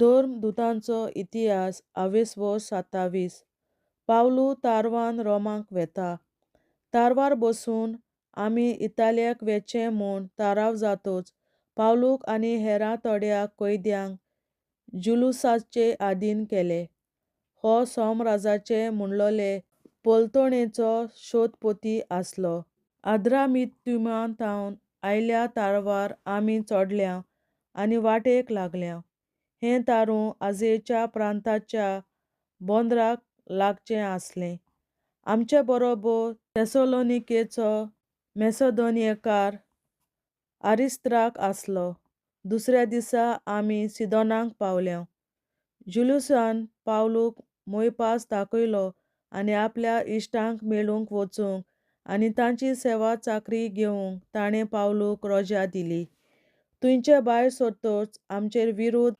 धर्मदूतांचो इतिहास 27. पावलू तारवान रोमांक वेता. तारवार बसून आमी इतालियाक वेचे म्हूण थाराव जातोच पावलूक आनी हेरां थोड्या कैद्यांक जुलुसाचे आधीन केले. हो सोमराजाचे म्हणलोले पोलतोणेचो शोधपोती आसलो. आद्रामित्युमांतावन आयल्या तारवार आमी चोडल्या आनी वाटेक लागल्या. हें तारूं आजयेच्या प्रांताच्या बोंद्राक लागचें आसलें. आमचे बरोबर थेसलोनिकेचो मॅसेदोनियेकार आरिस्त्राक आसलो. दुसऱ्या दिसा आमी सिदोनाक पावल्या. जुलियुसान पावलूक मोयपास दाखयलो आनी आपल्या इश्टांक मेळूंक वचूंक आनी तांची सेवा चाकरी घेवंक ताणें पावलूक रोजा दिली. थंयचे भायर सरतच आमचेर विरोध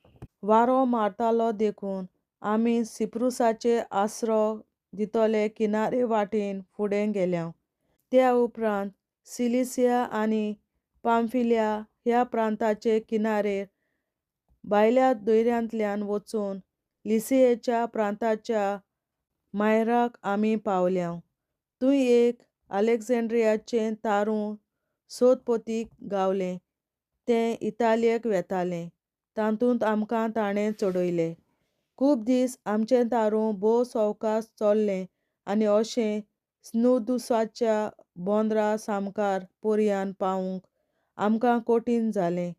वारो मारतालो देखून आमी सिप्रुसाचे आसरो दितले किनारे वाटेन फुडें गेल्या. त्या उपरांत सिलिसिया आनी पांफिलिया ह्या प्रांताचे किनारेर भायल्या दर्यांतल्यान वचून लिसियेच्या प्रांताच्या मायराक आमी पावल्या. थंय एक आलेक्झांड्रियाचें तारूं सोदपोतीक गावलें. तें इतालियेक वेतालें. तातूंत आमकां ताणें चडयलें. खूब दीस आमचें तारूं भोव सवकास चल्लें आनी अशें स्मुद्रुसाच्या बोंद्रा सामकार पर्यान पावूंक आमकां कठीण जालें.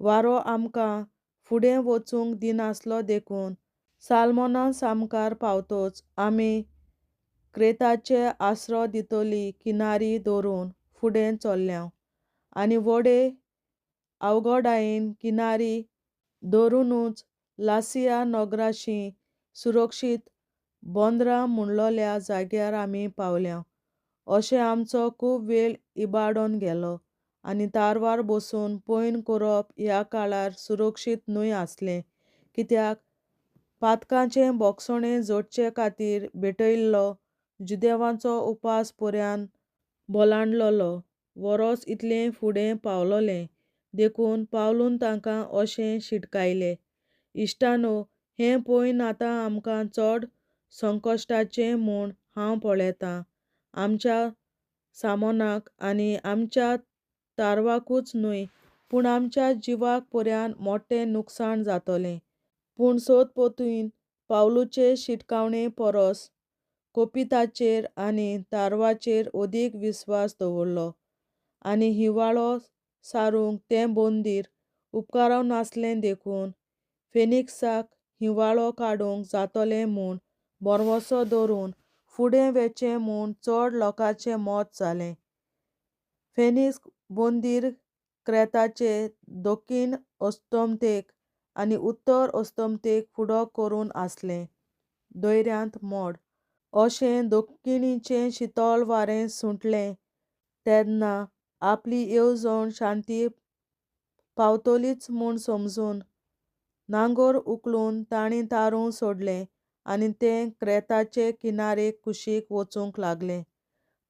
वारो आमकां फुडें वचूंक दिनासलो देखून साल्मोना सामकार पावतच आमी क्रेताचे आसरो दितली किनारी धरून फुडें चल्ल्या आनी व्हडे आवगोडायेन किनारी धरूनच लासिया नगराशी सुरक्षीत बोंद्रा म्हणलोल्या जाग्यार आमी पावल्या. अशें आमचो खूब वेळ इबाडोन गेलो आनी तारवार बसून पैन करप ह्या काळार सुरक्षीत न्हय आसलें कित्याक पातकांचें बोगसणें जोडचे खातीर भेटयल्लो जुदेवांचो उपास पर्यान बोलांडलोलो. वरोस इतलें फुडें पावलोलें देखून पावलून तांकां अशें शिटकायलें, इश्टांनो, हें पैन आतां आमकां चड संकश्टाचें म्हूण हांव पळयतां. आमच्या सामोनाक आनी आमच्या तारवाकूच न्हय पूण आमच्या जिवाक पर्यान मोठें लुकसाण जातलें. पूण सोदपोतीन पावलूचे शिटकावणे परोस कोपिताचेर आनी तारवाचेर अदीक विस्वास दवरलो आनी हिंवाळो सारूंक तें बंदीर उपकारव नासलें देखून फेनिक्साक हिंवाळो काडूंक जातलें म्हूण बोरवोसो धरून फुडें वेचें म्हूण चड लोकांचें मत जालें. फेनिक्स बंदीर क्रेताचे दक्षिण अस्तंतेक आनी उत्तर अस्तंतेक फुडो करून आसलें. दर्यांत मोड अशें दक्षिणेचें शीतल वारें सुटलें तेन्ना आपली येवजण शांती पावतलीच म्हूण समजून नांगोर उखलून तांणी तारूं सोडलें आनी तें क्रेताचे किनारेक कुशीक वचूंक लागलें.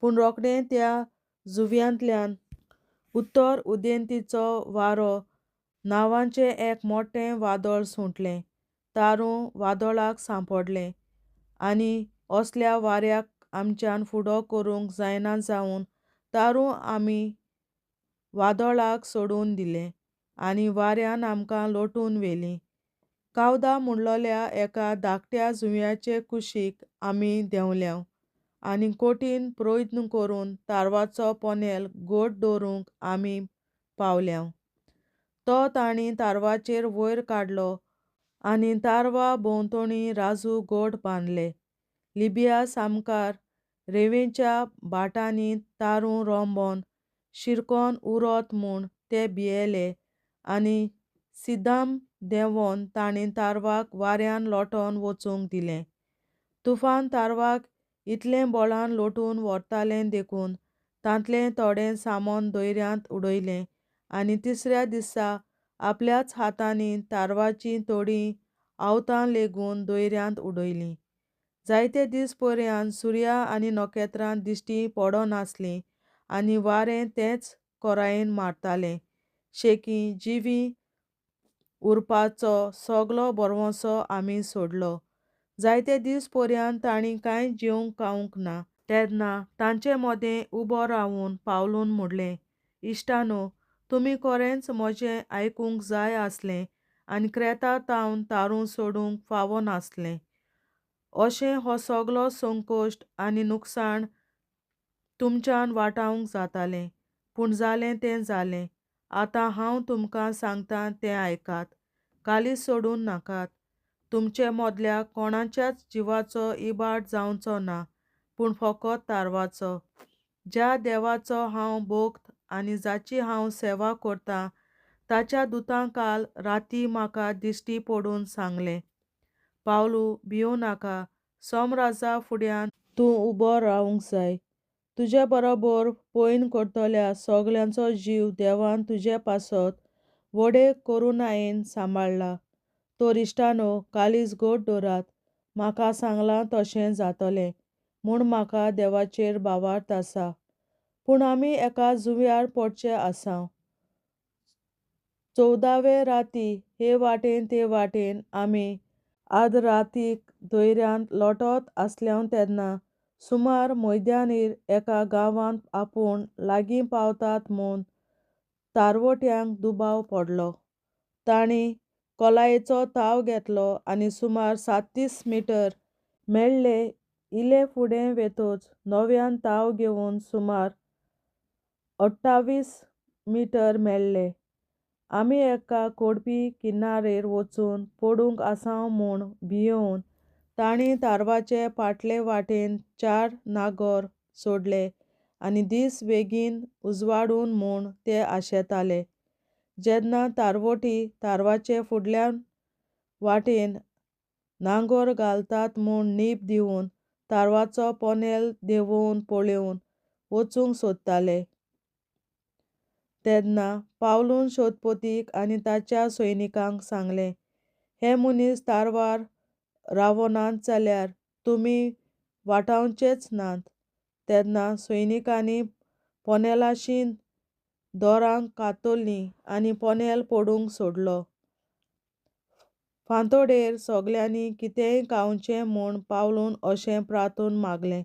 पूण रोखडें त्या जुंव्यांतल्यान उत्तर उदेंतीचो वारो नांवाचें एक मोठें वादळ सुटलें. तारूं वादळाक सांपडलें आनी असल्या वाऱ्याक आमच्यान फुडो करूंक जायना जावन तारूं आमी वादळाक सोडून दिलें आनी वाऱ्यान आमकां लोटून व्हेलीं. कावदा म्हणलोल्या एका धाकट्या जुंव्याचे कुशीक आमी देंवल्या आनी कठीण प्रयत्न करून तारवाचो पोनेल घट दवरूंक आमी पावल्या. तो तांणी तारवाचेर वयर काडलो आनी तारवा भोंवतणी राजू घट बांदले. लिबिया सामकार रेंवेच्या भाटांनी तारूं रोंबोन शिरकोन उरत म्हूण ते भियेले आनी सिदाम देंवोन तांणी तारवाक वाऱ्यान लोटोन वचूंक दिलें. तुफान तारवाक इतलें बळान लोटून व्हरतालें देखून तांतलें थोडें सामान दर्यांत उडयलें आनी तिसऱ्या दिसा आपल्याच हातांनी तारवाचीं थोडीं आवतां लेगून दर्यांत उडयलीं. जायते दीस पर्यान सुर्या आनी नखेत्रां दिश्टी पडोनासलीं आनी वारें तेच खोरायेन मारतालें. शेकी जिवीं उरपाचो सगलो बरवंसो आमी सोडलो. जायते दीस पर्यंत तांणी कांय जेवंक खावंक ना. तेन्ना तांचे मदें उबो रावन पावलून म्हणलें, इश्टानो, तुमी खरेंच म्हजें आयकूंक जाय आसलें आनी क्रेता तावन तारून सोडूंक फावो नासलें. अशें हो सगलो संकोश्ट आनी नुकसाण तुमच्यान वाटावंक जातालें. पूण जालें तें जालें. आतां हांव तुमकां सांगतां तें आयकात. कालीज सोडून नाकात. तुमचे मदल्या कोणाच्याच जिवाचो इबाड जावचो ना, पूण फकत तारवाचो. ज्या देवाचो हांव भोक्त आनी जाची हांव सेवा करतां, ताच्या दुतां काल राती म्हाका दिश्टी पडून सांगलें, पावलू, भियो नाका. सोमराजा फुड्यान तूं उबो रावंक जाय. तुजे बरोबर पयन करतल्या सगल्यांचो जीव देवान तुजे पासत व्हडे करुणायेन सांबाळ्ळा. तर इश्टानो, कालीज घट दवरात. म्हाका सांगलां तशें जातलें म्हूण म्हाका देवाचेर बावार्थ आसा. पूण आमी एका जुंव्यार पडचे आसां. 14वे राती हे वाटेन ते वाटेन आमी आदरातीक दर्यांत लोटत आसलें तेन्ना सुमार मैद्यानीर एका गांवांत आपूण लागीं पावतात म्हूण तारवट्यांक दुबाव पडलो. तांणी कोलायेचो ताव घेतलो आनी सुमार 37 मीटर मेळ्ळे. इल्ले फुडें वेतच नव्यान ताव घेवन सुमार 28 मीटर मेळ्ळे. आमी एका कोडपी किनारेर वचून पडूंक आसांव म्हूण भियेवन तांणी तारवाचे फाटले वाटेन 4 नांगर सोडले आनी दीस बेगीन उजवाडूं म्हूण ते आशेताले. जेन्ना तारवटी तारवाचे फुडल्या वाटेन नांगर घालतात म्हूण नीब दिवन तारवाचो पोनेल देंवोवन पळोवन वचूंक सोदताले, तेन्ना पावलून शोधपोतीक आनी ताच्या सैनिकांक सांगलें, हे मनीस तारवार रावनात जाल्यार तुमी वाटावचेच नात. तेन्ना सैनिकांनी पोनेलाशीं दोरांक कातल्लीं आनी पोनेल पडूंक सोडलो. फांतोडेर सगल्यांनी कितेंय खावचें म्हूण पावलून अशें प्रार्थून मागलें,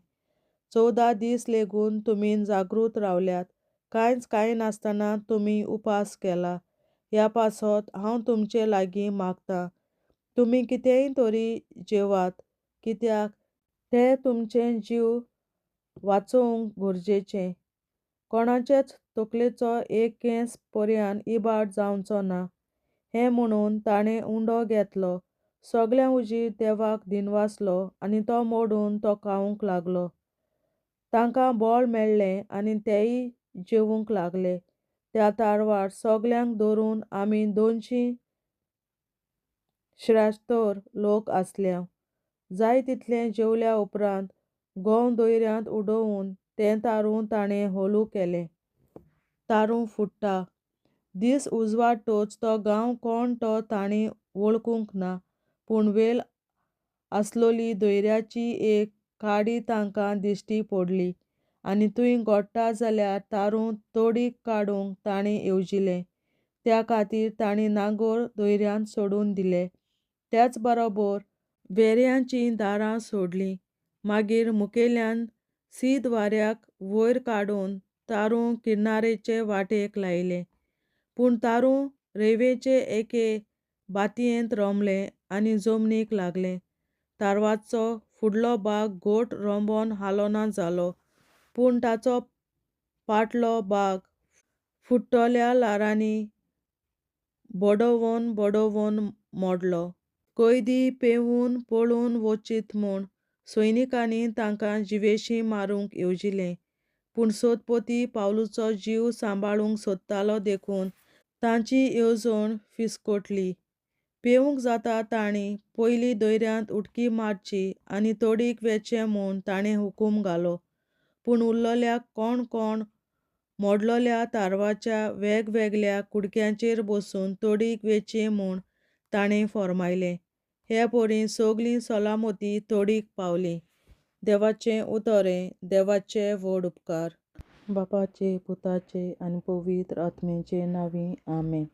14 दीस लेगून तुमी जागृत रावल्यात. कांयच खायनासतना तुमी उपास केला. ह्या पासत हांव तुमचे लागीं मागतां, तुमी कितेंय तरी जेवात, कित्याक तें तुमचें जीव वाचोवंक गरजेचें. कोणाचेच तकलेचो एक केंस पर्यंत इबाड जावचो ना. हें म्हणून ताणें उंडो घेतलो. सगळें उजीर देवाक दिनवासलो आनी तो मोडून तो खावंक लागलो. तांकां बळ मेळ्ळें आनी तेय जेवूंक लागले. त्या तारवार सगल्यांक धरून आमी 200 श्रास्तर लोक आसले. जाय तितलें जेवल्या उपरांत घोव दर्यांत उडोवन तें तारून ताणें हॉलू केलें. तारून फुट्टा. दीस उजवाडटच तो गांव कोण तो तांणी वळखूंक ना. पूण वेल आसलोली दर्याची एक खाडी तांकां दिश्टी पडली आनी थंय घोडटा जाल्यार तारून तडीक काडूंक तांणी येवजिलें. त्या खातीर तांणी नांगर दर्यांत सोडून दिले. त्याच बरोबर वेऱ्यांचीं दारां सोडलीं. मागीर मुखेल्यान शीत वाऱ्याक वयर काडून तारून किनारेचे वाटेक लायलें. पूण तारून रेंवेचे एके बातयेंत रोमलें आनी जमनीक लागलें. तारवाचो फुडलो भाग घोट रोंबोन हालोना जालो, पूण ताचो फाटलो भाग फुट्टोल्या ल्हारांनी बडोवन मोडलो. कैदी पेंवून पळून वचीत म्हूण सैनिकांनी तांकां जिवेशीं मारूंक येवजिलें. पूण सोदपोती पावलूचो जीव सांबाळूंक सोदतालो देखून तांची येवजण फिसकटली. पेंवूंक जाता तांणी पयलीं दर्यांत उडकी मारची आनी तडीक वेचें म्हूण ताणें हुकूम घालो. पूण उरलोल्यांक कोण कोण मोडलोल्या तारवाच्या वेगवेगळ्या कुडक्यांचेर बसून तडीक वेचीं म्हूण ताणें फर्मायलें. हे परीं सगळीं सलामतीं तडीक पावलीं. देवाचें उतोरें. देवाचे व्हड उपकार. बापाचे, पुताचे आनी पवित्र आत्म्याचे नांवीं. आमेन.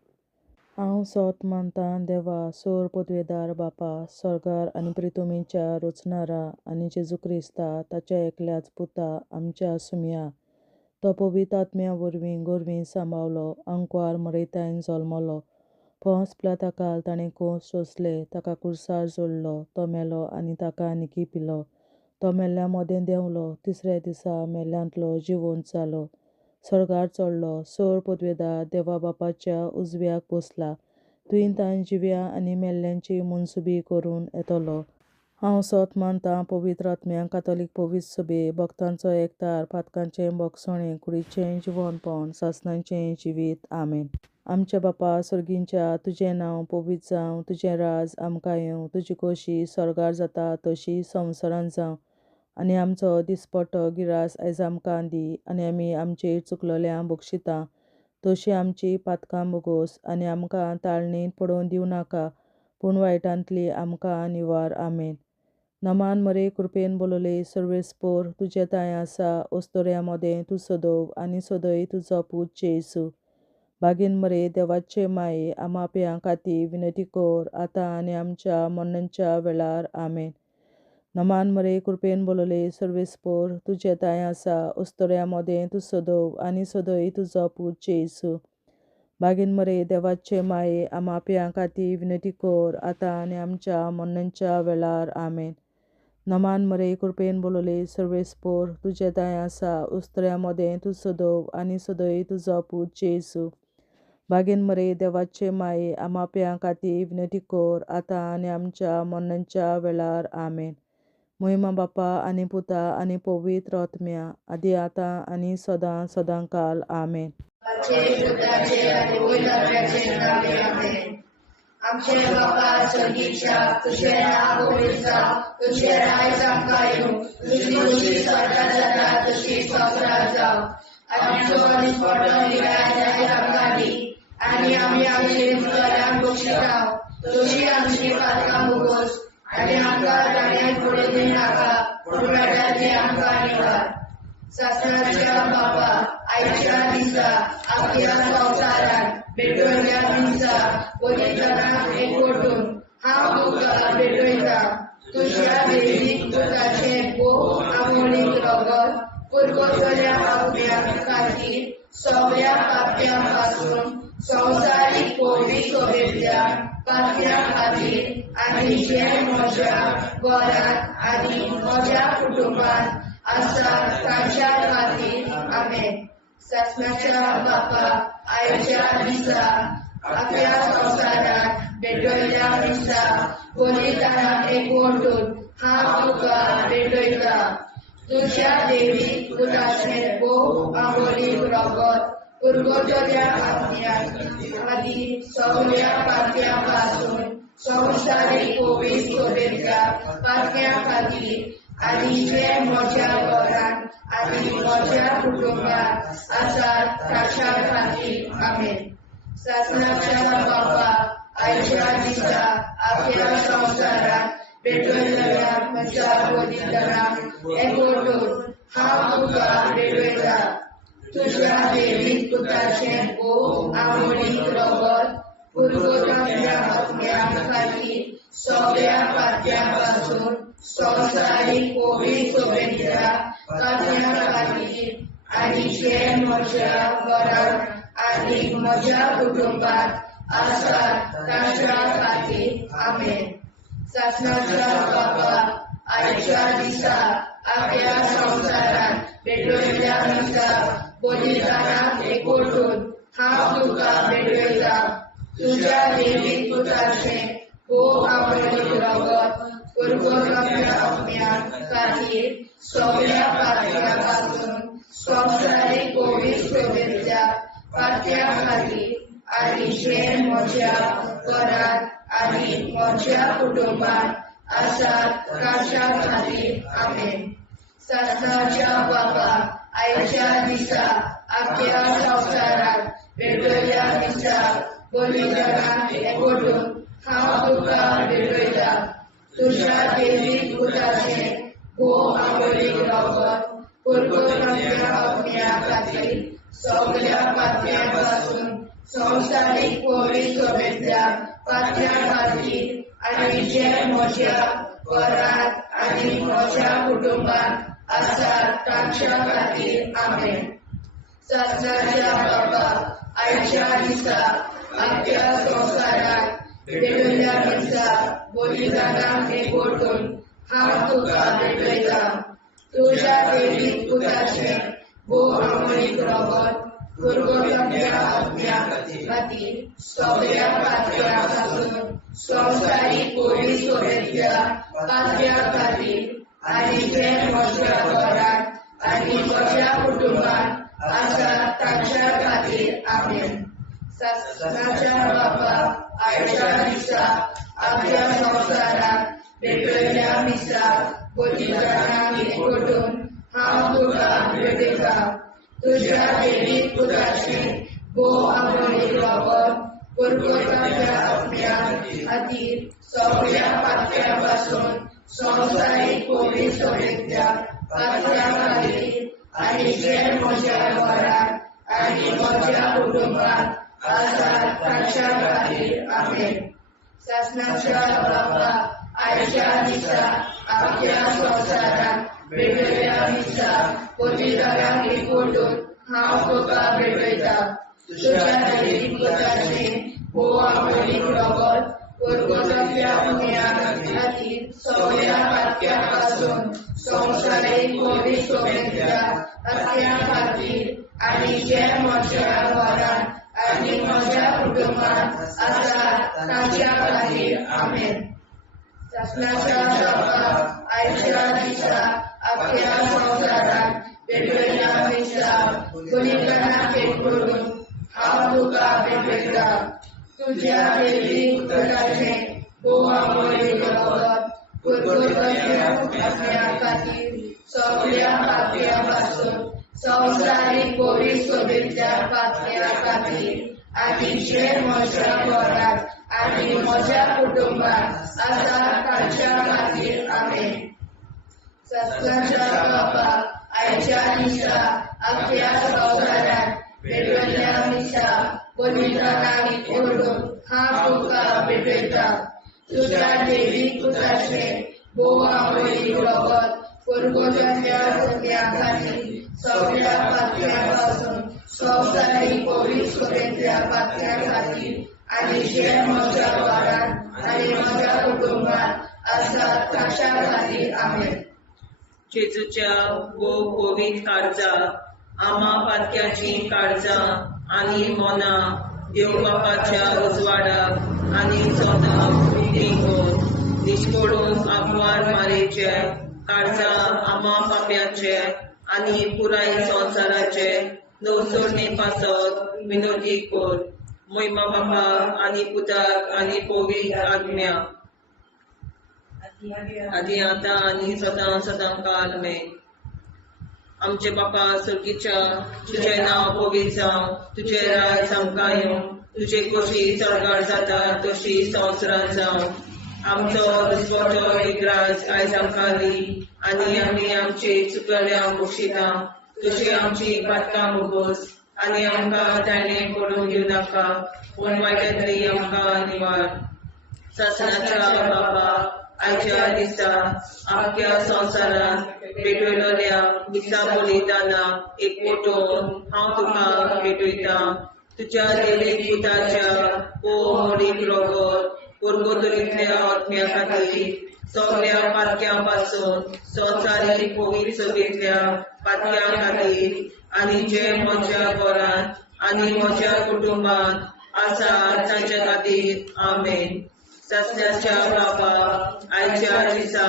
हांव सोत मानतां देवा सोर पदवेदार बापा स्वर्गार आनी प्रितुमीच्या रचणारा आनी जेजू क्रिस्ता ताच्या एकल्याच पुता आमच्या सुमया तो पवित्र आत्म्या वरवीं गोरवीं सांबावलो अंकवार मरयतायन जल्मलो पोंस पिलाताकाल ताणें कोस सोंसले ताका कुर्सार जोडलो तो मेलो आनी ताका निकी पिलो तो मेल्ल्या मोदें देंवलो तिसऱ्या दिसा मेल्ल्यांतलो जिवंत जालो स्वर्गार चडलो सोर पदवेदार देवा बापाच्या उजव्याक बसला तुवें तांय जिव्या आनी मेल्ल्यांची मनसुबी करून येतलो हांव सोत मानतां पवित्र आत्म्या कातोलीक पवित्र सभे भक्तांचो एकठार पातकांचें बोगसणें कुडीचें जिवनपण सासणांचें जिवीत आमेन. आमच्या बापा सर्गींच्या तुजें नांव पवित्र जावं तुजें राज आमकां येवं तुजी खोशी स्वर्गार जाता तशी संवसारांत जावं आनी आमचो दिसपट्टो गिरास आयज आमकां दी आनी आमी आमचेर चुकलोल्यांक बक्षितां तशी आमची पातकां बोगोस आनी आमकां ताळणेंत पडोवन दिवं नाका पूण वायटांतली आमकां निवार आमेन. नमान मरे कृपेन बोलोले सर्वेस्पोर तुजे ताय आसा ओस्तोऱ्या मोदें तूं सदोव आनी सदय तुजो पूत जेसू बागेन मरे देवाचे माये आमाप्यां खातीर विनंती कोर आतां आनी आमच्या मरणाच्या वेळार आमेन. नमान मरे कृपेन बोलोले सर्वेस्पोर तुजे ताय आसा ओस्तोऱ्या मोदें तूं सदोव आनी सदय तुजो पूत जेसू बागेन मरे देवाचे माये आमाप्यां खातीर विनंती कोर आतां आनी आमच्या मरणाच्या वेळार आमेन. नमान मरे कृपेन बोलोले सर्वेस्पोर तुजे ताय आसा ओस्तोऱ्या मोदें तूं सदोव आनी सदय तुजो पूत जेसू बागेन मरे देवाचे माये आमाप्यां खातीर विनंती कोर आतां आनी आमच्या मरणाच्या वेळार आमेन. महिमा बापा आनी पुता आनी पवित्र आत्म्या आदी आतां आनी सदां सदांकाल आमेन. आमचे बापा सर्गीच्या तुझें नांव पवित्र जावं तुझें राज आमकां येवं तुजी खोशी स्वर्गार जाता तशी संवसारांत जावं आनी आमचो दिसपट्टो गिरास आयज आमकां दी आनी आमी आमचेर चुकलोल्यांक बक्षितां तशी आमची पातकां बोगोस आनी आमकां ताळण्यांत पडोवन दिवं नाका पूण वायटांतली आमकां निवार. सासणाच्या बापा आयच्या दिसा आमच्या संवसारांत भेटवयल्या दिसा पवित्रांक एकवटून हांव तुका भेटयता तुज्या देवीक पुताचें भोव आमोणीक रगत पुरगोसल्या आत्म्या खातीर सगळ्या पाप्यां पासून संवसारीक पवित्र सभेंतल्या पाप्यां खातीर आनी जे म्हज्या घरांत आनी म्हज्या कुटुंबांत आसा तांच्या खातीर आमेन. सासणाच्या बापा आयच्या दिसा आपल्या संवसारांत भेटवयल्या दिसा पवित्रांक एकवटून हांव तुका भेटयता तुज्या देवीक पुताचें भोव आमोणीक रगत पुरगोटल्या आत्म्या खातीर सगळ्या पाप्यां पासून संवसारीक पवित्र सभेंतल्या पाप्यां खातीर आनी जे म्हज्या घरांत आनी म्हज्या कुटुंबांत आसात तांच्या खातीर आमेन. सासणाच्या बापा आयच्या दिसा आपल्या संवसारांत भेटवयल्या म्हज्या पवित्रांक एकवटून हांव तुका भेटयता तुज्या देवीक पुताचें भोव आमोणीक रगत पुरगोटल्या आत्म्या खातीर सगळ्या पाप्यां पासून संवसारीक पवित्र सभेंतल्या पाप्यां खातीर आनी जे म्हज्या घरांत आनी म्हज्या कुटुंबांत आसात तांच्या खातीर आमेन. सासणाच्या बापा आयच्या दिसा आपल्या संवसारांत भेटवयल्या दिसा पवित्रांक एकवटून हांव तुका भेटयता तुज्या देवीक पुताचें भोव आमोणीक रगत पुरगोटल्या आत्म्या खातीर सगळ्या पाप्यां पासून संवसारीक पवित्र सभेंतल्या पाप्यां खातीर आनी जे म्हज्या घरांत आनी म्हज्या कुटुंबांत आसात तांच्या खातीर आमेन. सासणाच्या बापा आयच्या दिसा आपल्या संवसारांत भेटवयल्या दिसा पवित्रांक एकवटून हांव तुका भेटयता तुज्या देवीक पुताचें भोव आमोणीक रगत पुरगोटल्या आत्म्या खातीर सगळ्या पाप्यां पासून संवसारीक पवित्र सभेंतल्या पातळ्या खातीर आनी जे म्हज्या घरांत आनी म्हज्या कुटुंबांत आसात तांच्या खातीर आमेन. शासनाच्या बाबा, आयच्या दिसा आपल्या संवसाराक भेटयल्या दिसा बलिदानाक एकवटून हांव तुका भेटयता. तुज्या देवीक पुताचे भोव अमरीक रगत गुरगोटल्या आत्म्या खातीर सगळ्या पातळ्या पासून संवसारीक पवित्र सभेंतल्या पातळ्या खातीर आनी जे म्हज्या घरांत आनी म्हज्या कुटुंबांत आसात तांच्या खातीर आमेन. शासनाच्या बाबा, आयच्या दिसा आपल्या संवसाराक भेटयल्या दिसा बलिदानाक एकवटून हांव तुका भेटयता. तुज्या देवीक पुताचे भोव अमरीक रगत गुरगोटल्या आत्म्या खातीर सगळ्या पातळ्या पासून संवसारीक पवित्र सभेंतल्या पातळ्या खातीर आनी जे म्हज्या घरांत आनी म्हज्या कुटुंबांत आसात तांच्या खातीर आमेन. शासनाच्या बाबा, आयच्या दिसा आपल्या संवसाराक भेटयल्या दिसा बलिदानाक एकवटून हांव तुका भेटयता. तुज्या देवीक पुताचे भोव अमरीक रगत गुरगोटल्या आत्म्या खातीर सगळ्या पातळ्या पासून संवसारीक पवित्र सभेंतल्या पातळ्या खातीर आनी जे म्हज्या घरांत आनी म्हज्या कुटुंबांत आसात तांच्या खातीर आमेन. शासनाच्या बाबा, आयच्या दिसा आपल्या संवसाराक भेटयल्या दिसा बलिदानाक एकवटून हांव तुका भेटयता. तुज्या देवीक पुताचे भोव अमरीक रगत गुरगोटल्या आत्म्या खातीर सगळ्या पातळ्या पासून संवसारीक पवित्र सभेंतल्या पातळ्या खातीर आनी जे म्हज्या घरांत आनी म्हज्या कुटुंबांत आसात तांच्या खातीर आमेन. शासनाच्या बाबा, आयच्या दिसा आपल्या संवसाराक भेटयल्या दिसा बलिदानाक एकवटून हांव तुका भेटयता. तुज्या देवीक पुताचे भोव अमरीक रगत गुरगोटल्या आत्म्या खातीर सगळ्या पातळ्या पासून संवसारीक पवित्र सभेंतल्या पातळ्या खातीर आनी जे म्हज्या घरांत आनी म्हज्या कुटुंबांत आसात तांच्या खातीर आमेन. जेजूच्या भोव पवित्र काळजा, आम्हा पातक्याची काळजां आनी मोना देव बापाच्या उजवाडाक आनी सोदाक विधी निश्कोडून आग्वाद मारेचे काळजा आम्हा पाप्याचे आनी पुराय संवसाराचे नवसोडणे पासत विनोदी कोर. महिमा बापा आनी पुताक आनी पवित्र आत्म्या आदी आतां आनी सदां सदां काल आमेन. आमचे बापा सर्गीच्या, तुझे नांव पवित्र जावं, तुझे राज आमकां येवं, तुझे कशी चडगाड जाता तशी संवसारांत जावं. आमचो दिसवटो एक राज आयज आमकां दी आनी आमी आमचे चुकल्यांक बक्षिता. तुजी आमची पातकां मुगोस आनी आमकां ताणें पडूंक दिवं नाका, पूण वायटांतली आमकां निवार. शासनाच्या बाबा, आयच्या दिसा आख्या संवसारांत भेटयलोल्या दिसा बलिदानाक एकवटून हांव तुका भेटयता. तुज्या देवीक पुताच्या भोव अमरीक रगत गुरगोटल्या आत्म्या खातीर सगळ्या पातक्यां पासून संवसारीक पवित्र सभेंतल्या पातक्यां खातीर आनी जे म्हज्या घरांत आनी म्हज्या कुटुंबांत आसात तांच्या खातीर आमेन. शासनाच्या बाबा, आयच्या दिसा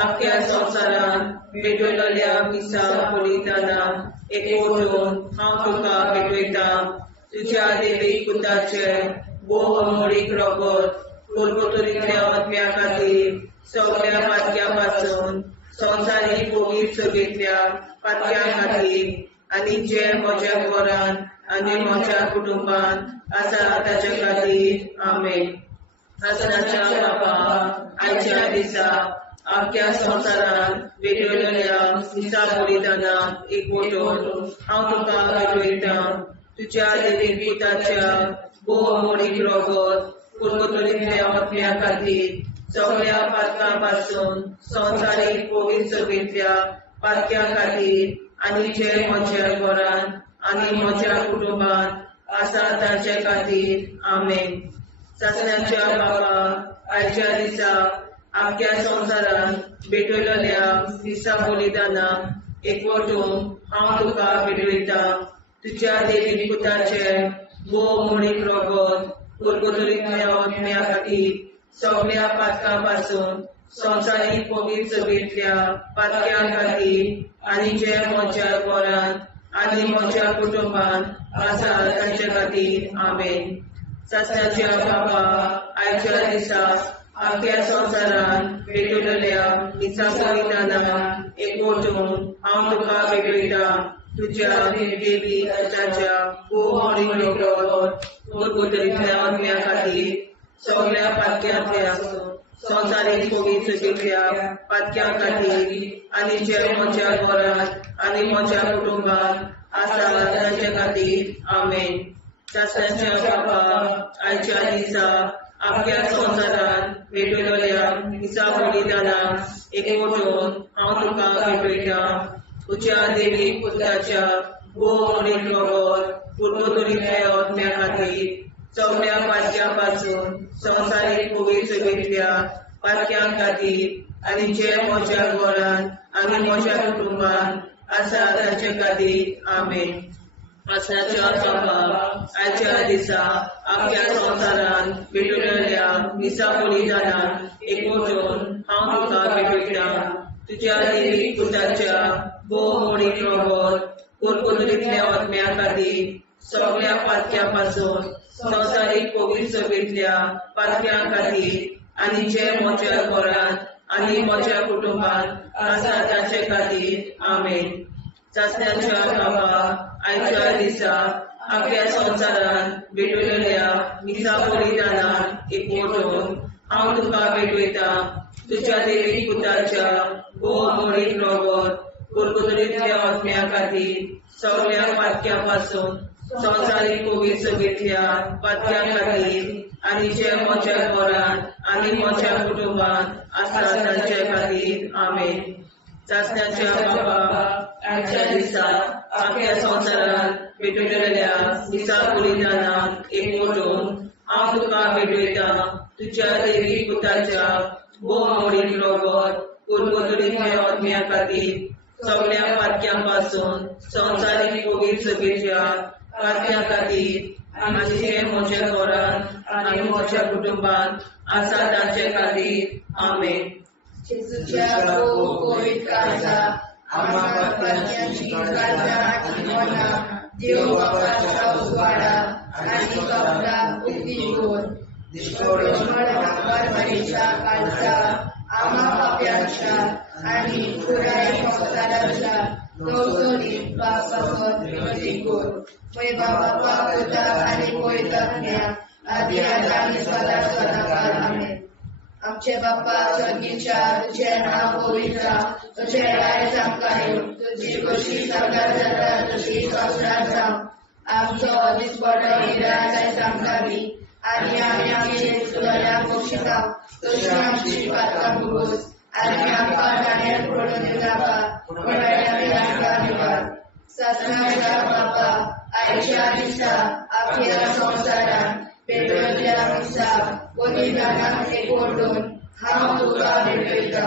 आख्या संवसारांत भेटयलोल्या दिसा बलिदानाक एकवटून हांव तुका भेटयता. तुज्या देवीक पुताचे भोव अमरीक रगत गुरगोटल्या आत्म्या खातीर सगळ्या पातक्यां पासून संवसारीक पवित्र सभेंतल्या पातक्यां खातीर आनी जे म्हज्या घरांत आनी म्हज्या कुटुंबांत आसा ताच्या खातीर आमेन. शासनाच्या बाबा, आयच्या दिसा आख्या संवसारांत भेटयलोल्या दिसा बलिदानाक एकवटून हांव तुका भेटयता. तुझ्या देवीक पुताच्या भोवमोडीक रोगत कुरकुतुरीतल्या आत्म्या खातीर सगळ्या पातकां पासून संवसारीक कोवीड सभेंतल्या पातक्या खातीर आनी जे म्हज्या घरान आनी म्हज्या कुटुंबान आसा तांचे खातीर आमेन. ससण्याच्या बाबा आयच्या दिसा आख्या संवसारान भेटयलेल्या दिसा बलिदानाक एकवटून हांव तुका भेटयता. तुज्या देवीक पुताचे भोवमोडीक रोगत कुरकुतुरीतल्या आत्म्या खातीर सगळ्या पातकां पासून संवसारीक कोवीड सभेंतल्या पातक्यां खातीर आनी जे म्हज्या घरान आनी म्हज्या कुटुंबान आसा तांचे खातीर आमेन. ससण्याच्या बाबा आयच्या दिसा आख्या संवसारान भेटयलेल्या दिसा बलिदानाक एकवटून हांव तुका भेटयता. तुज्या देवी पुताच्या भोवमोडीक रोगत कुरकुतुरीतल्या आत्म्या खातीर सगळ्या पातक्यांतल्या संवसारीक कोवीड सभेंतल्या पातक्यां खातीर आनी जे म्हज्या घरान आनी म्हज्या कुटुंबान आसा तांचे खातीर आमेन. ससण्याच्या बाबा आयच्या दिसा आख्या संवसारान भेटयलेल्या दिसा बलिदानाक एकवटून हांव तुका भेटयता. तुज्या देवीक पुताच्या भोवमोडीक रोगत कुरकुतुरीतल्या आत्म्या खातीर सगळ्या पातक्यां पासून संवसारीक कोवीड सभेंतल्या पातक्यां खातीर आनी जे म्हज्या घरान आनी म्हज्या कुटुंबान आसा तांचे खातीर आमेन. ससण्याच्या बाबा आयच्या दिसा आख्या संवसारान भेटयलेल्या दिसा बलिदानाक एकवटून हांव तुका भेटयता. तुज्या देवीक पुताच्या भोवमोडीक रोगत कुरकुतुरीतल्या आत्म्या खातीर सगळ्या पातक्यां पासून संवसारीक कोवीड सभेंतल्या पातक्यां खातीर आनी जे म्हज्या घरान आनी म्हज्या कुटुंबान आसा तांचे खातीर आमेन. ससण्याच्या बाबा आयच्या दिसा आख्या संवसारान भेटयलेल्या दिसा बलिदानाक एकवटून हांव तुका भेटयता. तुज्या देवीक पुताच्या भोवमोडीक रोगत कुरकुतुरीतल्या आत्म्या खातीर सगळ्या पातक्यां पासून संवसारीक कोवीड सभेंतल्या पातक्यां खातीर आनी जे म्हज्या घरान आनी म्हज्या कुटुंबान आसा तांचे खातीर आमेन. ससण्याच्या बाबा आयच्या दिसा आख्या संवसारान भेटयलेल्या दिसा बलिदानाक एकवटून हांव तुका भेटयता. तुज्या देवीक पुताच्या भोवमोडीक रोगत कुरकुतुरीतल्या आत्म्या खातीर सगळ्या पातक्यां पासून संवसारीक कोवीड सभेंतल्या पातक्यां खातीर आनी जे म्हज्या घरान आनी म्हज्या कुटुंबान आसा तांचे खातीर आमेन. जेजूच्या कोवीड काळजा आम्हा पातक्यांची काळजा आनी मना देव बापाच्या उजवाडा आनी कपडा उक्ती दोन परमेच्या काळजा आम्हा पाप्यांच्या आनी पुराय संवसाराच्या नवसोनीत पापासत विनती कर. पळय बाबा करता आनी पळयता आदी आनी सदा सदाकाळ आमेन. आमचे बापा स्वर्गीच्या तुझे नाव पवित्र तुझे राय आमकां येवं तुजी कशी सगळ्यात जाता तशी संवसारांत जावं. आमचो दिसपडो हिराय आयज आमकां दी आनी आमी आमचे चुकल्यांक बक्षिता तशी आमची पातकां भोगोस आनी आमकां गाण्यार पडून दिनाका पूण आमी आमकां निवार. ससण्याच्या बापा आयच्या दिसा आख्या संवसारान भेटयल्ल्या दिसा बलिदानाक एकवटून हांव तुका भेटयता.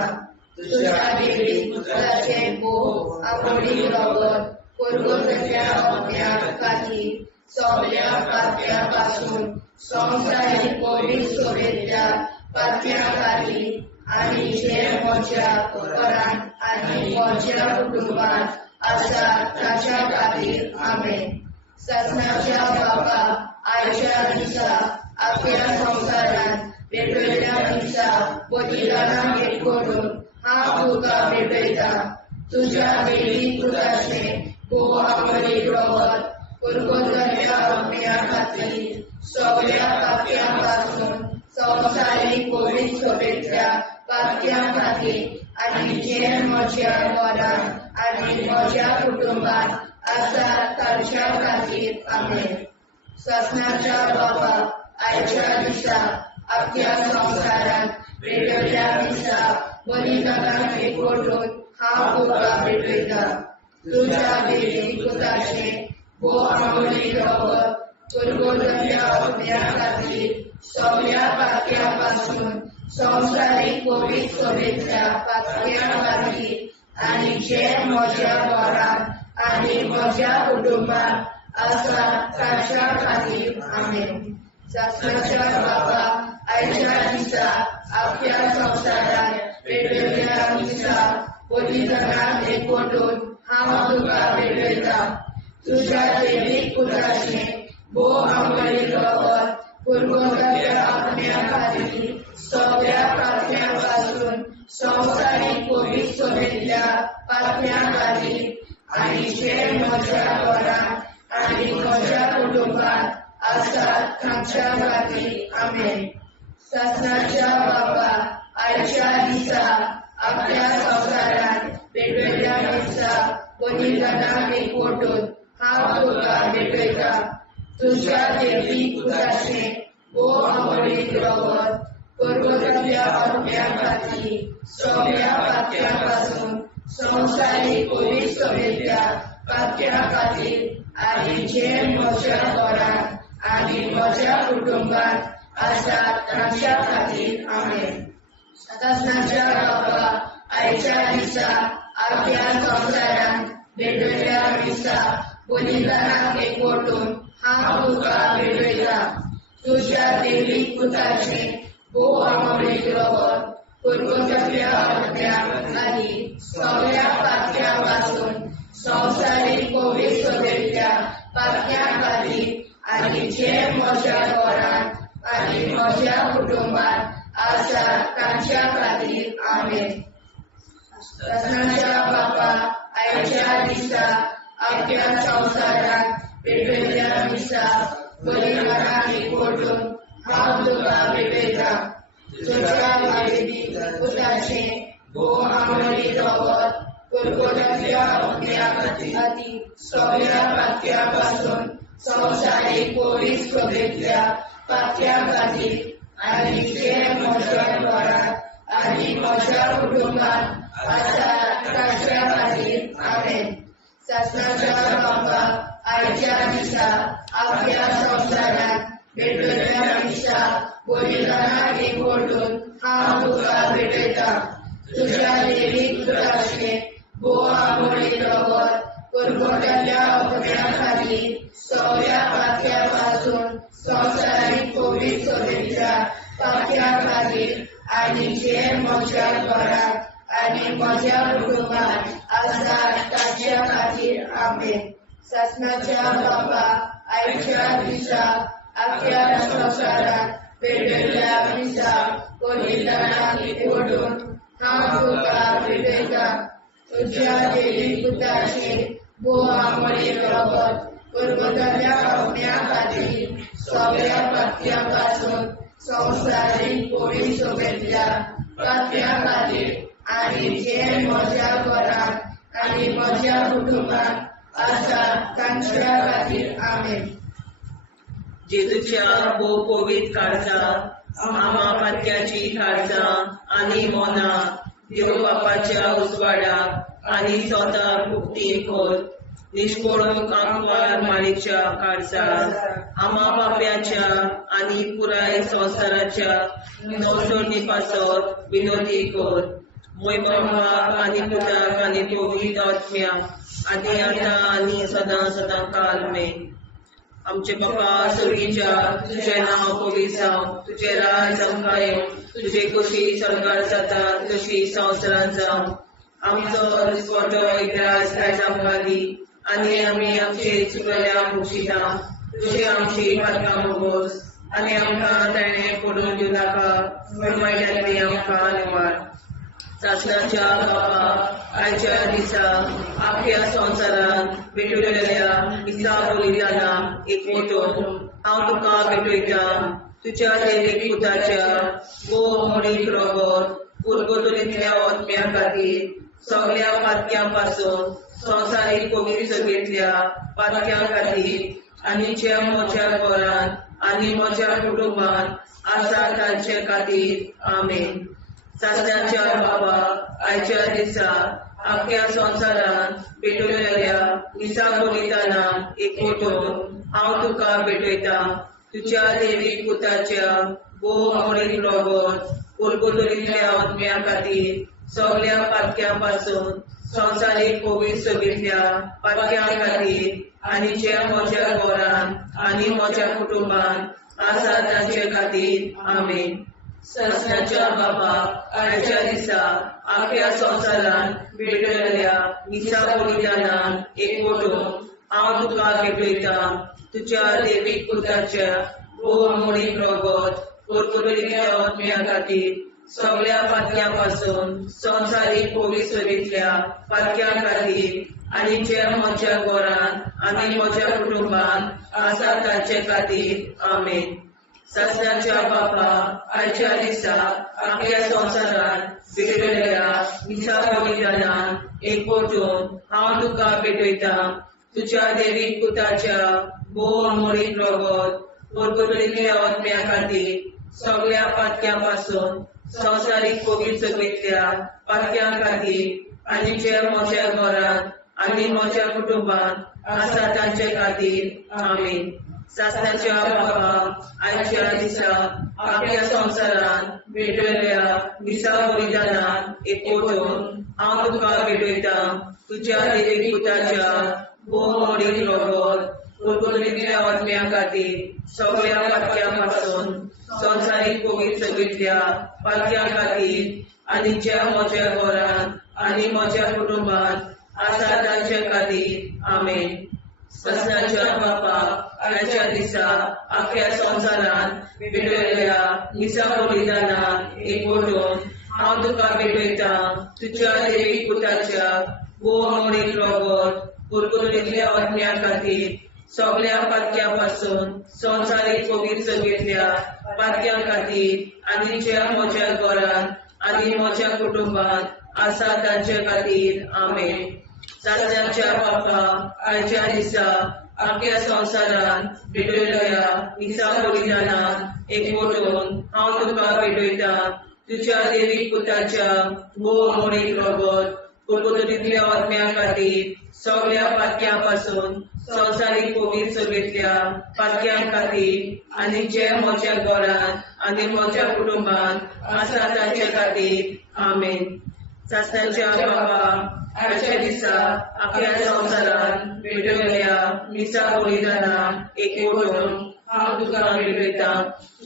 तुज्या देवीक पुताचे भोवमोडीक रोगत कुरकुतुरीतल्या आत्म्या खातीर सगळ्या पातक्यां पासून संवसारीक कोवीड सभेंतल्या पातक्यां खातीर आनी जे म्हज्या घरान आनी म्हज्या कुटुंबान आसा ताच्या खातीर आमेन. ससण्याच्या बापा आयच्या दिसा आख्या संवसारान भेटयल्ल्या दिसा बलिदानाक एकवटून हांव तुका भेटयता. तुज्या देवीक पुताचे भोवमोडीक रोगत कुरकुतुरीतल्या आत्म्या खातीर सगळ्या पातक्यां पासून संवसारीक कोवीड सभेंतल्या पातक्यां खातीर आनी जे म्हज्या घरान आनी म्हज्या कुटुंबान आसात तांच्या खातीर आमेन. ससनाच्या बाबा आयच्या दिसा अख्ख्या संवसारांत पेटयल्ल्या दिसा बलिदानाक एकवटून हांव तुका भेटयता. तुज्या देवी पुताचे भोव आंबोळी रगत पुरगोटल्या अग्न्या खातीर सगळ्या पातक्या पासून संवसारीक कोवीड सोबेतल्या पातक्या खातीर आनी जे म्हज्या घरांत आनी म्हज्या कुटुंबात आसा तांच्या खातीर आमेन. ससनाच्या बाबा आयच्या दिसा अख्ख्या संवसारांत पेटयल्ल्या दिसा बलिदानाक एकवटून हांव तुका भेटयता. तुज्या देवीक पुताचे भोव आंबोळी रगत पुरगोटल्या अग्न्या खातीर सगळ्या पातक्या पासून संवसारीक कोवीड सोबेतल्या पातक्या खातीर आनी जे म्हज्या घरांत आनी म्हज्या कुटुंबात आसात तांच्या खातीर आमेन. ससनाच्या बाबा आयच्या दिसा अख्ख्या संवसारांत पेटयल्ल्या दिसा बलिदानाक एकवटून हांव तुका भेटयता. तुज्या देवी पुताचे भोव आंबोळी रगत पुरगोटल्या अग्न्या खातीर सगळ्या पातक्या पासून संवसारीक कोवीड सोबेतल्या पातक्या खातीर आनी जे म्हज्या घरांत आनी म्हज्या कुटुंबात आसात तांच्या खातीर आमेन. ससनाच्या बाबा आयच्या दिसा अख्ख्या संवसारांत पेटयल्ल्या दिसा बलिदानाक एकवटून हांव तुका भेटयता. तुज्या देवीक पुताचे भोव आंबोळी रगत पुरगोटल्या अग्न्या खातीर सगळ्या पातक्या पासून संवसारीक कोवीड सोबेतल्या पातक्या खातीर आनी जे म्हज्या घरांत आनी म्हज्या कुटुंबात आसात तांच्या खातीर आमेन. ससनाच्या बाबा आयच्या दिसा अख्ख्या संवसारांत पेटयल्ल्या दिसा बलिदानाक एकवटून हांव तुका भेटयता. तुज्या देवी पुताचे भोव आंबोळी रगत पुरगोटल्या अग्न्या खातीर सगळ्या पातक्या पासून संवसारीक कोवीड सोबेतल्या पातक्या खातीर आनी जे म्हज्या घरांत आनी म्हज्या कुटुंबात आसात तांच्या खातीर आमेन. ससनाच्या बाबा आयच्या दिसा अख्ख्या संवसारांत पेटयल्ल्या दिसा बलिदानाक एकवटून हांव तुका भेटयता. तुज्या देवीक पुताचे भोव आंबोळी रगत पुरगोटल्या अग्न्या खातीर सगळ्या पातक्या पासून संवसारीक कोवीड सोबेतल्या पातक्या खातीर आनी जे म्हज्या घरांत आनी म्हज्या कुटुंबात आसात तांच्या खातीर आमेन. ससनाच्या बाबा आयच्या दिसा अख्ख्या संवसारांत पेटयल्ल्या दिसा बलिदानाक एकवटून हांव तुका भेटयता. तुज्या देवी पुताचे भोव आंबोळी रगत पुरगोटल्या अग्न्या खातीर सगळ्या पातक्या पासून संवसारीक कोवीड सोबेतल्या पातक्या खातीर आनी जे म्हज्या घरांत आनी म्हज्या कुटुंबात आसात तांच्या खातीर आमेन. जेजूच्या भोव कोवीड काळजां आमा पातक्याची काळजां आनी मोना देव बापाच्या उजवाडाक आनी स्वता मुक्ती खोल निष्पळून आंकवार माळेच्या काळजांत आमा बाप्याच्या आनी पुराय संवसाराच्या नवसोडणी पासत विनोदी कोर. मोयबापाक आनी पुताक आनी पवित्र आत्म्याक आदी आतां आनी सदां सदां काल मेन. आमचे बापा सुर्गीच्या तुझे नांव पवित्र जावं, तुझे राज आमकां येवं, तुझे कशी सरकार जाता तशी संवसारांत जावं. आमचो दिसपटो एकदांच आयज आमकां दी आनी आमी आमचे चुकल्यांक मुक्षिता. तुझे आमची पातकां भोगोस आनी आमकां ताणें पडून दिवं नाका, वायट्यांतली आमकां निवाड. सासणाच्या बापा आयच्या दिसा अख्ख्या संवसारांत भेटलेल्या दिसा बलिदानाक एकवटून हांव तुका भेटयता. तुज्या देवीक पुताच्या भोव आंबोळी रगत पुरगोटल्या आत्म्या खातीर सगळ्या पातक्यां पासून संवसारीक पवित्र सभेंतल्या पातक्यां खातीर आनी जे म्हज्या घरांत आनी म्हज्या कुटुंबांत आसा तांचे खातीर आमेन. सासऱ्याच्या बाबा आयच्या दिसा आख्या संवसारांत पेटयलेल्या दिसा बलिदानाक एकवटून हांव तुका भेटयता. तुज्या देवीक पुताच्या भोव मोडीन रगत कोलगोतरींतल्या आत्म्या खातीर सगळ्या पातक्यां पासून संवसारीक पवित्र सभेंतल्या पातक्यां खातीर आनी जे म्हज्या घरांत आनी म्हज्या कुटुंबांत आसा तांचे खातीर आमेन. सासऱ्याच्या बापाक आयच्या दिसा आख्या संवसारांत भेटयलेल्या दिसा बलिदानाक एकवटून हांव तुका भेटयता. तुज्या देवीक पुताच्या भोव मोडीन रगत कोलगोतरींतल्या आत्म्या खातीर सगळ्या पातक्यां पासून संवसारीक पवित्र सभेंतल्या पातक्यां खातीर आनी जे म्हज्या घरांत आनी म्हज्या कुटुंबांत आसा तांचे खातीर आमेन. सासऱ्याच्या बापा आयच्या दिसा आख्या संवसारांत भेटयलेल्या दिसा बलिदानाक एकवटून हांव तुका भेटयता. तुज्या देवीक पुताच्या भोव मोडीन रगत कोलगोतरींतल्या आत्म्या खातीर सगळ्या पातक्यां पासून संवसारीक पवित्र सभेंतल्या पातक्यां खातीर आनी जे म्हज्या घरांत आनी म्हज्या कुटुंबांत आसा तांचे खातीर आमेन. सासऱ्याच्या बापाक आयच्या दिसा आख्या संवसारांत भेटयलेल्या दिसा बलिदानाक एकवटून हांव तुका भेटयता. तुज्या देवीक पुताच्या भोव मोडीन रगत कोलगोतरींतल्या आत्म्या खातीर सगळ्या पातक्यां पासून संवसारीक पवित्र सभेंतल्या पातक्यां खातीर आनी जे म्हज्या घरांत आनी म्हज्या कुटुंबांत आसा तांचे खातीर आमेन. सासऱ्याच्या बापाक आयच्या दिसा आख्या संवसारांत भेटयलेल्या दिसा बलिदानाक एकवटून हांव तुका भेटयता. तुज्या देवीक पुताच्या भोव मोडीन रगत कोलगोतरींतल्या आत्म्या खातीर सगळ्या पातक्यां पासून संवसारीक पवित्र सभेंतल्या पातक्यां खातीर आनी जे म्हज्या घरांत आनी म्हज्या कुटुंबांत आसा तांचे खातीर आमेन. सासऱ्याच्या बापा आयच्या दिसा आख्या संवसारांत भेटयलेल्या दिसा बलिदानाक एकवटून हांव तुका भेटयता. तुज्या देवीक पुताच्या भोव मोडीन रगत कोलगोतरींतल्या आत्म्या खातीर सगळ्या पातक्यां पासून संवसारीक पवित्र सभेंतल्या पातक्यां खातीर आनी जे म्हज्या घरांत आनी म्हज्या कुटुंबांत आसा तांचे खातीर आमेन. सासऱ्याच्या बापा आयच्या दिसा आख्या संवसारांत भेटयलेल्या दिसा बलिदानाक एकवटून हांव तुका भेटयता.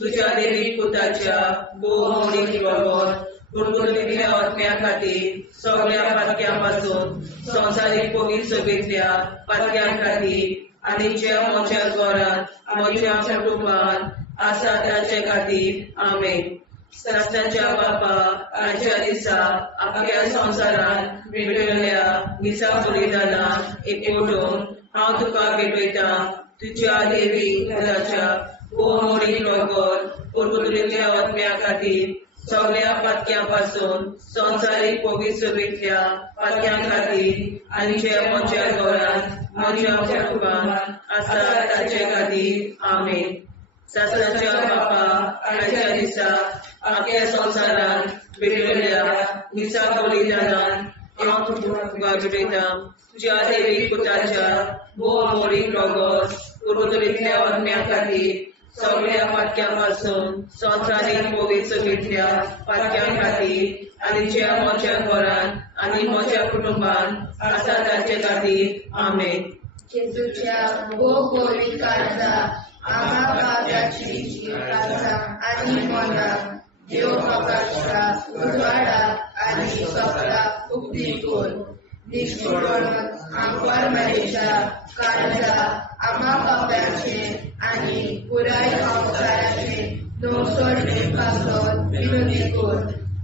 तुज्या देवीक पुताच्या भोव मोडीन रगत कोलगोतरींतल्या आत्म्या खातीर सगळ्या पातक्यां पासून संवसारीक पवित्र सभेंतल्या पातक्यां खातीर आनी जे म्हज्या घरांत म्हज्या कुटुंबांत आसा तांचे खातीर आमेन. सासऱ्याच्या बापा आयच्या दिसा आख्या संवसारांत भेटयलेल्या दिसा बलिदानाक एकवटून हांव तुका भेटयता. तुज्या देवीक पुताच्या भोव मोडीन रगत कोलगोतरींतल्या आत्म्या खातीर सगळ्या पातक्यां पासून संवसारीक पवित्र सभेंतल्या पातक्यां खातीर आनी जे म्हज्या घरांत म्हज्या कुटुंबांत आसा तांचे खातीर आमेन. सासऱ्याच्या बापा आयच्या दिसा आख्या संवसारांत भेटयलेल्या दिसा बलिदानाक हांव तुका भेटयता. तुज्या देवीक पुताच्या भोव मोडीन रगत कोलगोतरींतल्या आत्म्या खातीर सगळ्या पातक्यां पासून संवसारीक पवित्र सभेंतल्या पातक्यां खातीर आनी जे म्हज्या घरांत आनी म्हज्या कुटुंबांत आसा तांचे खातीर आमेन. जेजूच्या भोव मोडीन काळजा आम्हा पाप्याची काळजा आनी मोनाक देव प्रकाशा उजवाडा आनी सपला उक्ती कोर. निष्ठुरपण आमकां मेळच्या काळजा आम्हा पाप्याचे आनी पुराय संवसाराचे नवसोडणे पासत विनोदी कोर.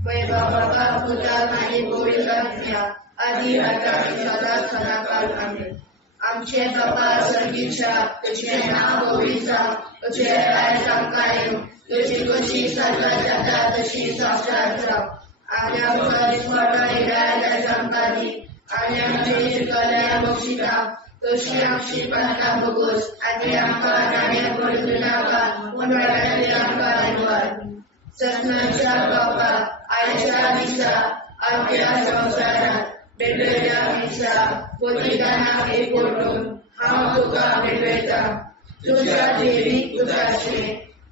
बाबा पुताक आनी पवित्र आत्म्या आदी आतां आनी सदांच सदांकाळ आमेन. आमचे बाबा सर्गीच्या तुझें नांव पवित्र जावं, तुझें राज आमकां येवं, तुजी कशी स्वर्गांत जाता तशी संवसारांत जावं. आनी आमचो दिसपट्टो हिराय आयज आमकां दी आनी आमचे इश्टगल्या बक्षिता तशी आमची प्रार्थना बघोस आनी आमकां नाण्या पडूं नाका पूण वाटायली आमकां आयकवार सत्नाच्या बापा आयच्या दिसा आमच्या संवसारांत भेटयल्या दिसा बलिदानाक एकवटून हांव तुका भेटयता तुज्या देवीक पुताचे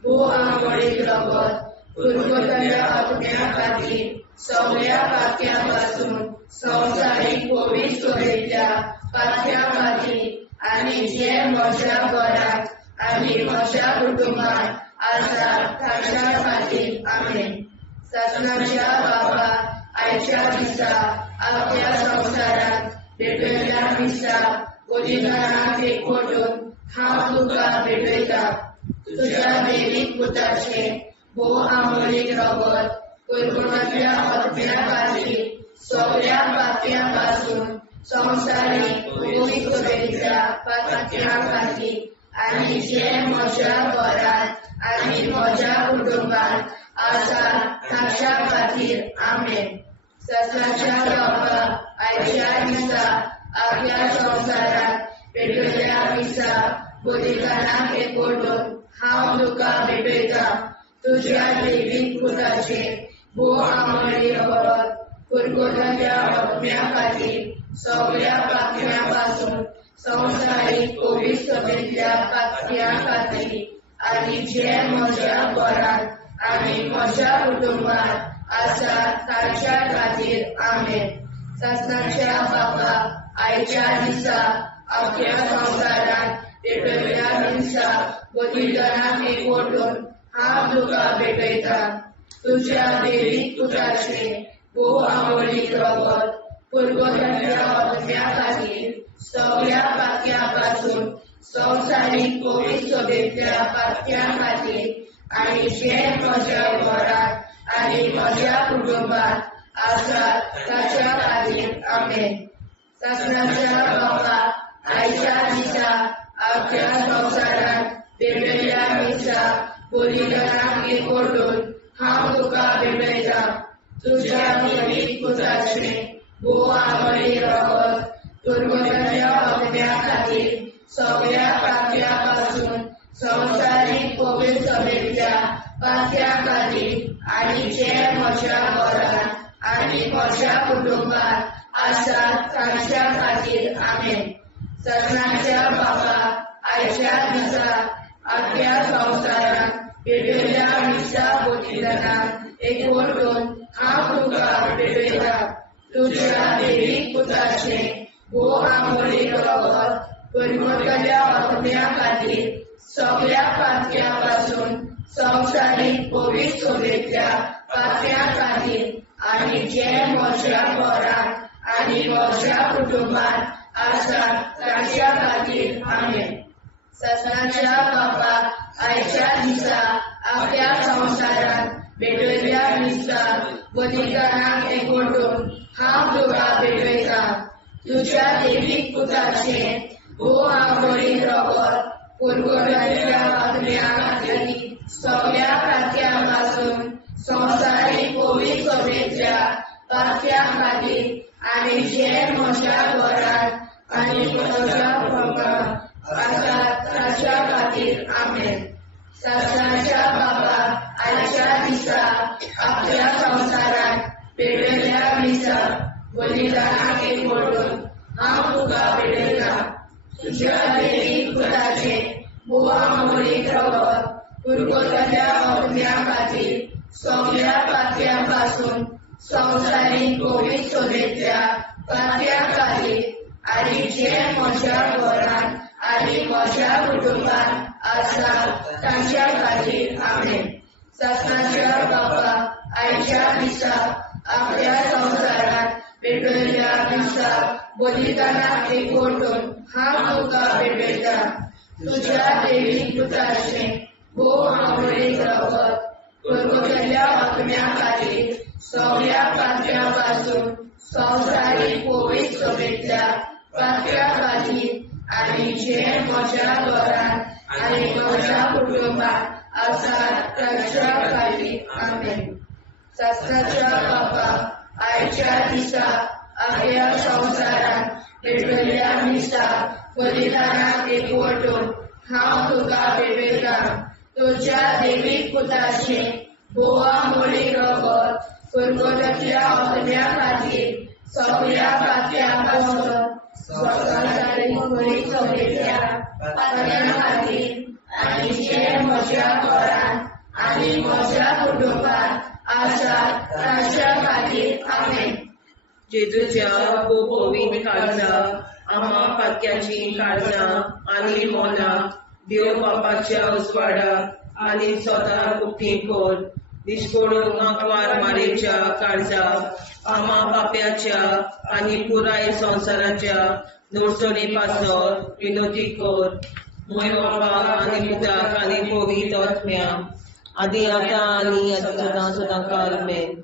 भोव आंबोळीक रगत पुरगोतल्या आत्म्या खातीर सगळ्या पात्या पासून संवसारीक पवित्रतेच्या पात्या खातीर आनी जे म्हज्या घरांत आनी म्हज्या कुटुंबांत आसा ताच्या खातीर आमेन सत्नाच्या बाबा आयच्या दिसा आपल्या संवसारांत भेटयल्या दिसा बलिदानाक एकवटून हांव तुका भेटयता तुज्या देवीक पुताचे भोव आंबोळीक रगत पुरगोतल्या आत्म्या खातीर सगळ्या पात्या पासून संवसारीक पवित्रतेच्या पात्या खातीर आनी जे म्हज्या घरांत आनी म्हज्या कुटुंबांत आसा ताच्या खातीर आमेन सत्नाच्या बाबा आयच्या दिसा आपल्या संवसारांत भेटयल्या दिसा बलिदानाक एकवटून हांव तुका भेटयता तुज्या देवीक पुताचे भोव आंबोळीक रगत पुरगोतल्या आत्म्या खातीर सगळ्या पात्या पासून संवसारीक पवित्रतेच्या पात्या खातीर आनी जे म्हज्या घरांत आनी म्हज्या कुटुंबांत आसा ताच्या खातीर आमेन सत्नाच्या बापा आयच्या दिसा आपल्या संवसारांत भेटयल्या दिसा बलिदानाक एकवटून हांव तुका भेटयता तुज्या देवीक पुताचे भोव आंबोळीक रगत पुरगोतल्या आत्म्या खातीर सगळ्या पात्या पासून संवसारीक पवित्रतेच्या पात्या खातीर आनी जे म्हज्या घरांत आनी म्हज्या कुटुंबांत आसा ताच्या खातीर आमेन सत्नाच्या बापा आयच्या दिसा आपल्या संवसारांत भेटयल्या दिसा बलिदानाक एकवटून हांव तुका भेटयता तुज्या देवीक पुताचे भोव आंबोळीक रगत पुरगोतल्या आत्म्या खातीर सगळ्या पात्या पासून संवसारीक पवित्रतेच्या पात्या खातीर आनी जे म्हज्या घरांत आनी म्हज्या कुटुंबांत आसा ताच्या खातीर आमेन सत्नाच्या बापा आयच्या दिसा आपल्या संवसारांत भेटयल्या दिसा बलिदानाक एकवटून हांव तुका भेटयता तुज्या देवीक पुताचे भोव आंबोळीक रगत पुरगोतल्या आत्म्या खातीर सगळ्या पात्या पासून संवसारीक पवित्रतेच्या पात्या खातीर आनी जे म्हज्या घरांत आनी म्हज्या कुटुंबांत आसा ताच्या खातीर आमेन सत्नाच्या बापा आयच्या दिसा आपल्या संवसारांत भेटयल्या दिसा बलिदानाक एकवटून हांव तुका भेटयता तुज्या देवीक पुताचे भोव आंबोळीक रगत पुरगोतल्या आत्म्या खातीर सगळ्या पात्या पासून संवसारीक पवित्रतेच्या पात्या खातीर आनी जे म्हज्या घरांत आनी म्हज्या कुटुंबांत आसा ताच्या खातीर आमेन सत्नाच्या बापा आयच्या दिसा आपल्या संवसारांत भेटयल्या दिसा बलिदानाक एकवटून हांव तुका भेटयता तुज्या देवीक पुताचे भोव आंबोळीक रगत पुरगोतल्या आत्म्या खातीर सगळ्या पात्या पासून संवसारीक पवित्रतेच्या पात्या खातीर आनी जे म्हज्या घरांत आनी म्हज्या कुटुंबांत आसा ताच्या खातीर आमेन सत्नाच्या बापा आयच्या दिसा आपल्या संवसारांत भेटयल्या दिसा बलिदानाक एकवटून हांव तुका भेटयता तुज्या देवीक पुताचे भोव आंबोळीक रगत पुरगोतल्या आत्म्या खातीर सगळ्या पात्या पासून संवसारीक पवित्रतेच्या पात्या खातीर आनी जे म्हज्या घरांत आनी म्हज्या कुटुंबांत आसा ताच्या खातीर आमेन सत्नाच्या बापा आयच्या दिसा आपल्या संवसारांत दारांत एकवटून हांव तुका भेटयता तुज्या देवीक पुताचे बोवा मोडी रगत कुरकुटाच्या अग्न्या खातीर सगळ्या पात्या पासून स्वताची बरी चवलेल्या पात्या खातीर आनी जे म्हज्या घरांत आनी म्हज्या कुटुंबांत आसात तांच्या खातीर आमेन. जेजूच्या पवित्र काळजा आम्हा पातक्याची काळजा आनी मोना देव बापाच्या उजवाडाक आनी स्वता मुक्ती कोर निष्पळून आंकवार मारेच्या काळजा आम्हा पाप्याच्या आनी पुराय संवसाराच्या नोडचणी पासत विनोदी कोर मोय बापाक आनी पुताक आनी पवित्र आत्म्या आदी आतां आनी सदां सदां काल आमेन.